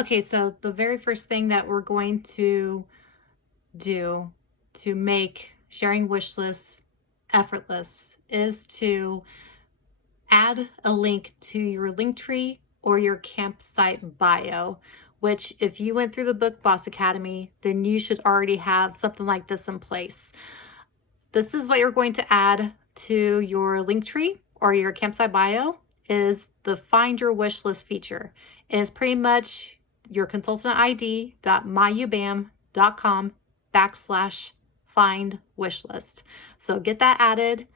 Okay, so the very first thing that we're going to do to make sharing wish lists effortless is to add a link to your link tree or your campsite bio, which if you went through the book Boss Academy, then you should already have something like this in place. This is what you're going to add to your link tree or your campsite bio is the Find Your Wish List feature. And it's pretty much your consultantid.myubam.com/find wish list. So get that added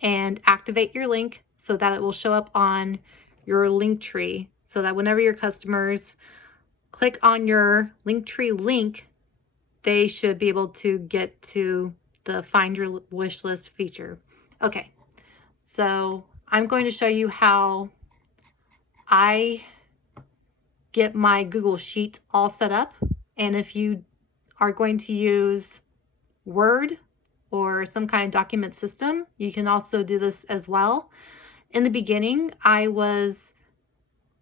and activate your link so that it will show up on your link tree so that whenever your customers click on your link tree link, they should be able to get to the Find Your Wish List feature. Okay, so I'm going to show you how I get my Google Sheet all set up. And if you are going to use Word or some kind of document system, you can also do this as well. In the beginning, I was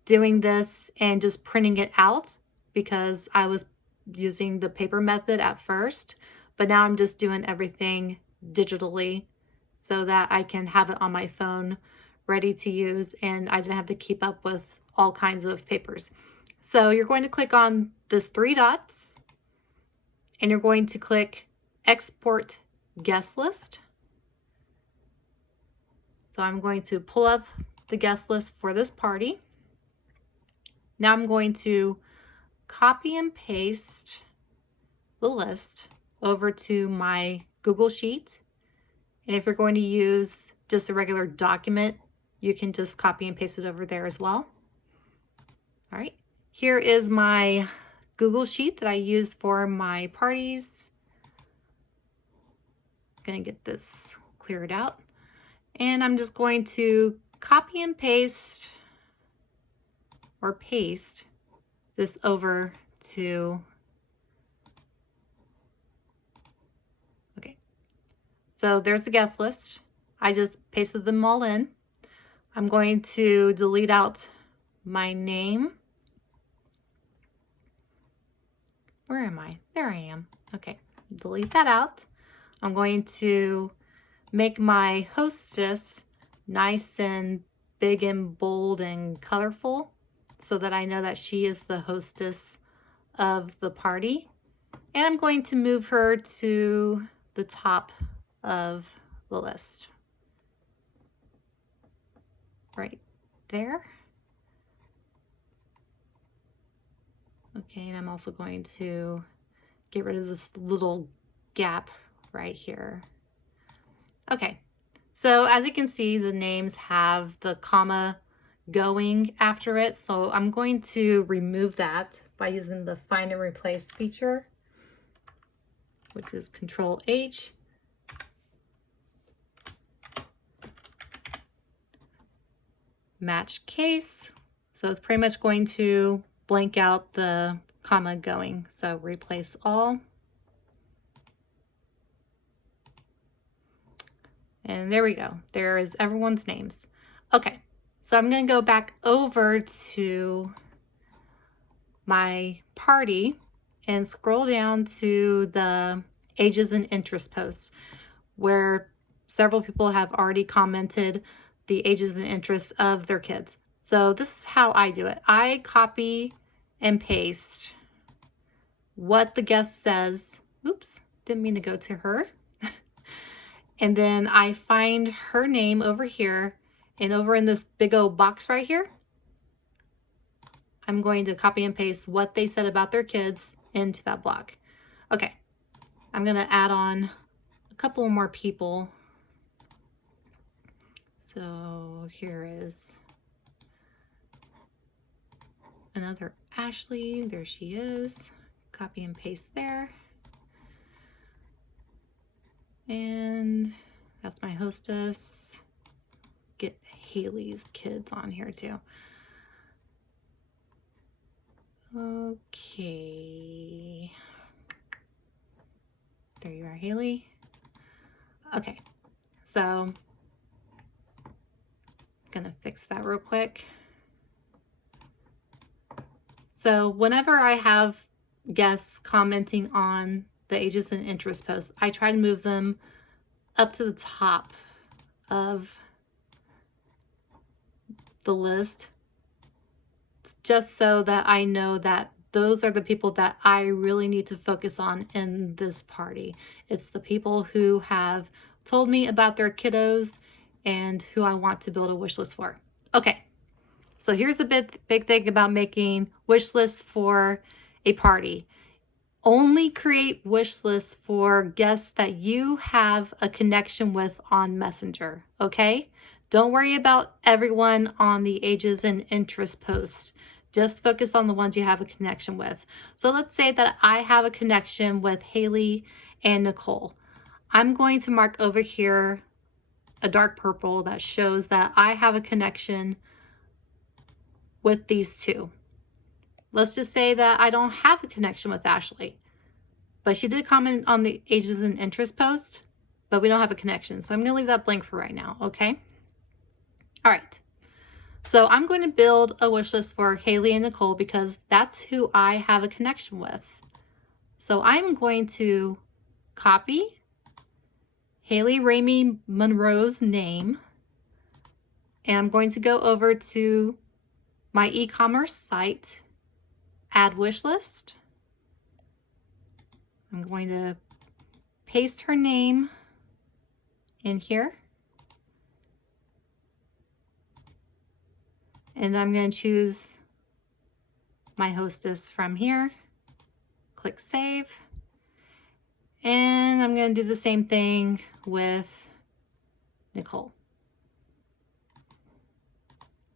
doing this and just printing it out because I was using the paper method at first, but now I'm just doing everything digitally so that I can have it on my phone ready to use and I didn't have to keep up with all kinds of papers. So you're going to click on this 3 dots and you're going to click Export Guest List. So I'm going to pull up the guest list for this party. Now I'm going to copy and paste the list over to my Google Sheet. And if you're going to use just a regular document, you can just copy and paste it over there as well. All right, here is my Google Sheet that I use for my parties. I'm gonna get this cleared out. And I'm just going to copy and paste or paste this over to, okay. So there's the guest list. I just pasted them all in. I'm going to delete out my name. Where am I? There I am. Okay, delete that out. I'm going to make my hostess nice and big and bold and colorful so that I know that she is the hostess of the party. And I'm going to move her to the top of the list. Right there. Okay, and I'm also going to get rid of this little gap right here. Okay, so as you can see, the names have the comma going after it. So I'm going to remove that by using the Find and Replace feature, which is Control H. Match case. So it's pretty much going to blank out the comma going. So replace all. And there we go. There is everyone's names. Okay, so I'm going to go back over to my party and scroll down to the ages and interest posts where several people have already commented the ages and interests of their kids. So this is how I do it. I copy and paste what the guest says. Oops, didn't mean to go to her. And then I find her name over here, and over in this big old box right here, I'm going to copy and paste what they said about their kids into that block. Okay, I'm gonna add on a couple more people. So here is another Ashley, there she is. Copy and paste there. And that's my hostess. Get Haley's kids on here too. Okay. There you are, Haley. Okay, so gonna fix that real quick. So whenever I have guests commenting on the ages and interest posts, I try to move them up to the top of the list, just so that I know that those are the people that I really need to focus on in this party. It's the people who have told me about their kiddos and who I want to build a wish list for. Okay, so here's the big thing about making wish lists for a party. Only create wish lists for guests that you have a connection with on Messenger, okay? Don't worry about everyone on the ages and interest post. Just focus on the ones you have a connection with. So let's say that I have a connection with Haley and Nicole. I'm going to mark over here a dark purple that shows that I have a connection with these two. Let's just say that I don't have a connection with Ashley, but she did comment on the ages and interest post, but we don't have a connection. So I'm going to leave that blank for right now, okay? All right. So I'm going to build a wish list for Haley and Nicole because that's who I have a connection with. So I'm going to copy Haley Ramey Monroe's name, and I'm going to go over to my e-commerce site, add wish list. I'm going to paste her name in here. And I'm going to choose my hostess from here. Click save. And I'm going to do the same thing with Nicole.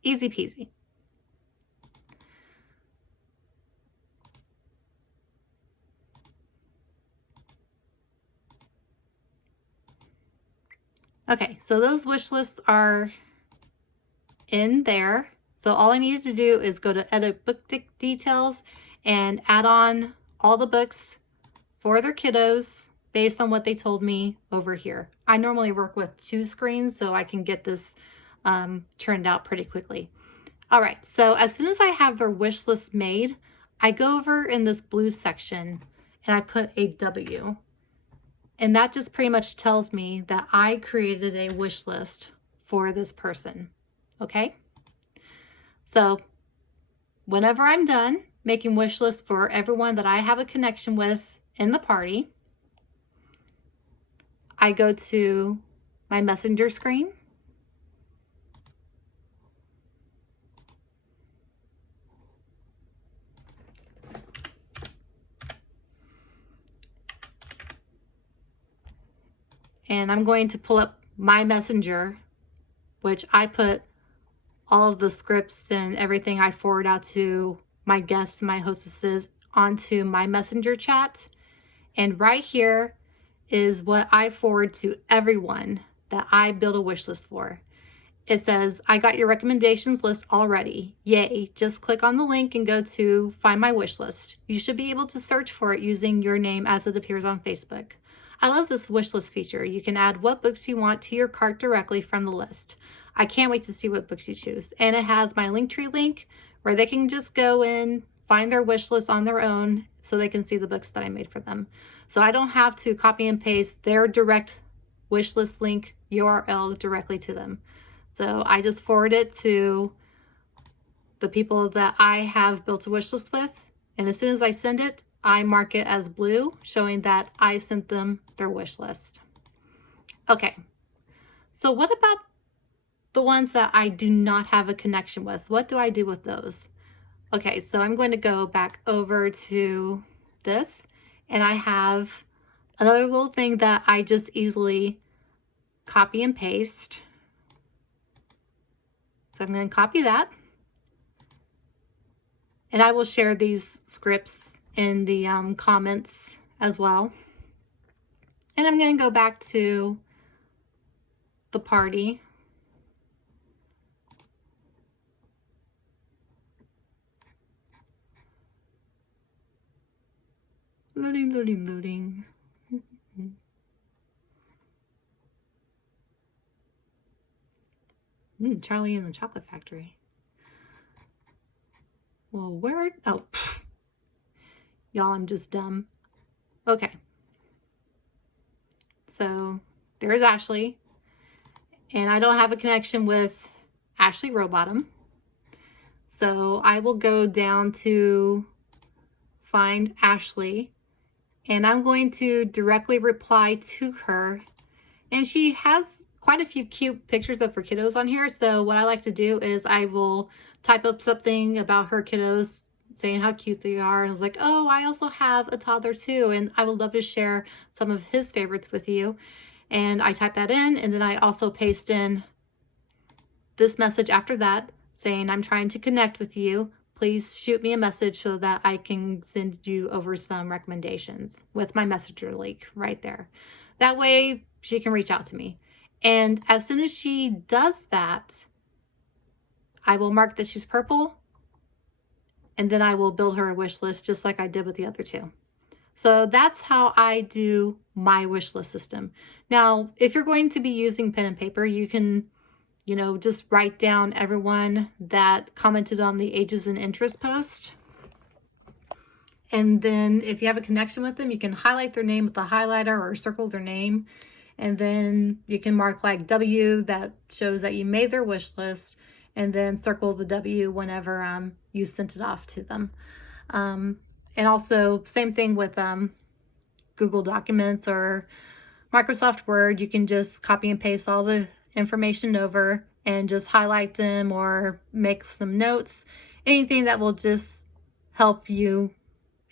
Easy peasy. Okay, so those wish lists are in there. So all I needed to do is go to edit book details and add on all the books for their kiddos based on what they told me over here. I normally work with 2 screens, so I can get this turned out pretty quickly. All right, so as soon as I have their wish list made, I go over in this blue section and I put a W. And that just pretty much tells me that I created a wish list for this person, okay? So whenever I'm done making wish lists for everyone that I have a connection with in the party, I go to my messenger screen. And I'm going to pull up my messenger, which I put all of the scripts and everything I forward out to my guests, my hostesses, onto my messenger chat. And right here is what I forward to everyone that I build a wish list for. It says, I got your recommendations list already. Yay. Just click on the link and go to find my wish list. You should be able to search for it using your name as it appears on Facebook. I love this wish list feature. You can add what books you want to your cart directly from the list. I can't wait to see what books you choose. And it has my Linktree link where they can just go in, find their wish list on their own so they can see the books that I made for them. So I don't have to copy and paste their direct wish list link URL directly to them. So I just forward it to the people that I have built a wish list with. And as soon as I send it, I mark it as blue, showing that I sent them their wish list. Okay, so what about the ones that I do not have a connection with? What do I do with those? Okay, so I'm going to go back over to this, and I have another little thing that I just easily copy and paste. So I'm going to copy that, and I will share these scripts in the comments as well. And I'm going to go back to the party. Loading, loading, loading. Charlie and the Chocolate Factory. Well, where? Oh, Y'all, I'm just dumb. Okay. So there's Ashley. And I don't have a connection with Ashley Rowbottom. So I will go down to find Ashley, and I'm going to directly reply to her. And she has quite a few cute pictures of her kiddos on here. So what I like to do is I will type up something about her kiddos, saying how cute they are. And I was like, oh, I also have a toddler too, and I would love to share some of his favorites with you. And I type that in, and then I also paste in this message after that saying, I'm trying to connect with you. Please shoot me a message so that I can send you over some recommendations with my messenger link right there. That way she can reach out to me. And as soon as she does that, I will mark that she's purple, and then I will build her a wish list just like I did with the other two. So that's how I do my wish list system. Now, if you're going to be using pen and paper, you can, just write down everyone that commented on the ages and interest post. And then if you have a connection with them, you can highlight their name with the highlighter or circle their name. And then you can mark like W, that shows that you made their wish list, and then circle the W whenever you sent it off to them. And also same thing with Google Documents or Microsoft Word. You can just copy and paste all the information over and just highlight them or make some notes, anything that will just help you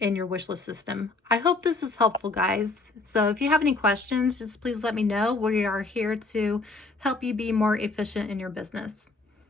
in your wish list system. I hope this is helpful, guys. So if you have any questions, just please let me know. We are here to help you be more efficient in your business.